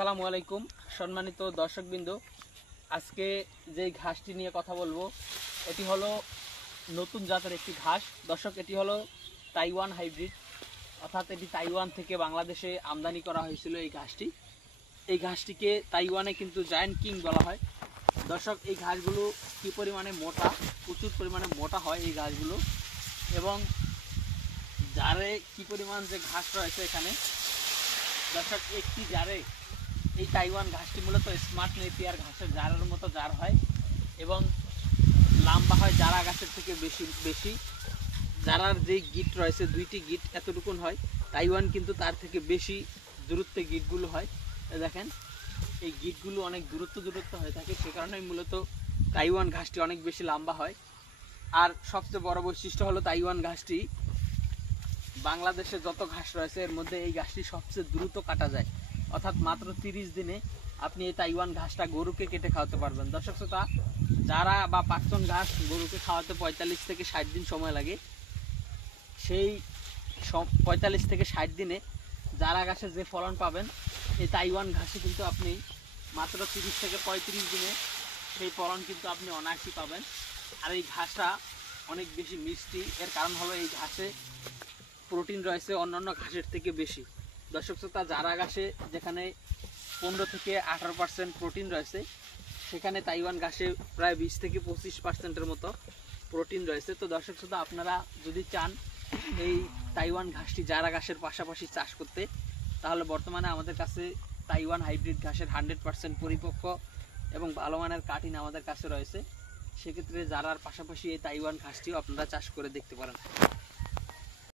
আসসালামু আলাইকুম সম্মানিত দর্শকবৃন্দ, আজকে যে ঘাসটি নিয়ে কথা বলবো এটি হলো নতুন জাতের একটি ঘাস। দর্শক, এটি হলো তাইওয়ান হাইব্রিড, অর্থাৎ এটি তাইওয়ান থেকে বাংলাদেশে আমদানি করা হয়েছিল। এই ঘাসটিকে তাইওয়ানে কিন্তু জায়ান্ট কিং বলা হয়। দর্শক, এই ঘাসগুলো কী পরিমাণে মোটা, প্রচুর পরিমাণে মোটা হয় এই ঘাসগুলো, এবং জারে কী পরিমাণ যে ঘাস রয়েছে এখানে। দর্শক, একটি জারে এই তাইওয়ান ঘাসটি মূলত স্মার্ট নেপিয়ার ঘাসের জারের মতো জার হয় এবং লম্বা হয় জারা গাছের থেকে বেশি। জারার যে গিট রয়েছে, দুইটি গিট এতটুকুন হয়, তাইওয়ান কিন্তু তার থেকে বেশি দূরত্বে গিটগুলো হয়। দেখেন, এই গিটগুলো অনেক দূরত্ব হয়ে থাকে, সে কারণেই মূলত তাইওয়ান ঘাসটি অনেক বেশি লম্বা হয়। আর সবচেয়ে বড় বৈশিষ্ট্য হলো তাইওয়ান ঘাসটি বাংলাদেশে যত ঘাস রয়েছে এর মধ্যে এই ঘাসটি সবচেয়ে দ্রুত কাটা যায়, অর্থাৎ মাত্র 30 দিনে আপনি এই তাইওয়ান ঘাসটা গরুকে কেটে খাওয়াতে পারবেন। দর্শক শ্রোতা, যারা বা পাকচন ঘাস গরুকে খাওয়াতে 45 থেকে 60 দিন সময় লাগে, সেই 45 থেকে 60 দিনে যারা ঘাসে যে ফলন পাবেন এই তাইওয়ান ঘাসে কিন্তু আপনি মাত্র 30 থেকে 35 দিনে সেই ফলন কিন্তু আপনি অনায়াসই পাবেন। আর এই ঘাসটা অনেক বেশি মিষ্টি, এর কারণ হলো এই ঘাসে প্রোটিন রয়েছে অন্যান্য ঘাসের থেকে বেশি। দর্শক শ্রোতা, জারা ঘাসে যেখানে 15 থেকে 18% প্রোটিন রয়েছে, সেখানে তাইওয়ান ঘাসে প্রায় 20 থেকে 25%-এর মতো প্রোটিন রয়েছে। তো দর্শক শ্রোতা, আপনারা যদি চান এই তাইওয়ান ঘাসটি জারা ঘাসের পাশাপাশি চাষ করতে, তাহলে বর্তমানে আমাদের কাছে তাইওয়ান হাইব্রিড ঘাসের 100% পরিপক্ক এবং ভালো মানের কাটিং আমাদের কাছে রয়েছে। সেক্ষেত্রে জারার পাশাপাশি এই তাইওয়ান ঘাসটিও আপনারা চাষ করে দেখতে পারেন।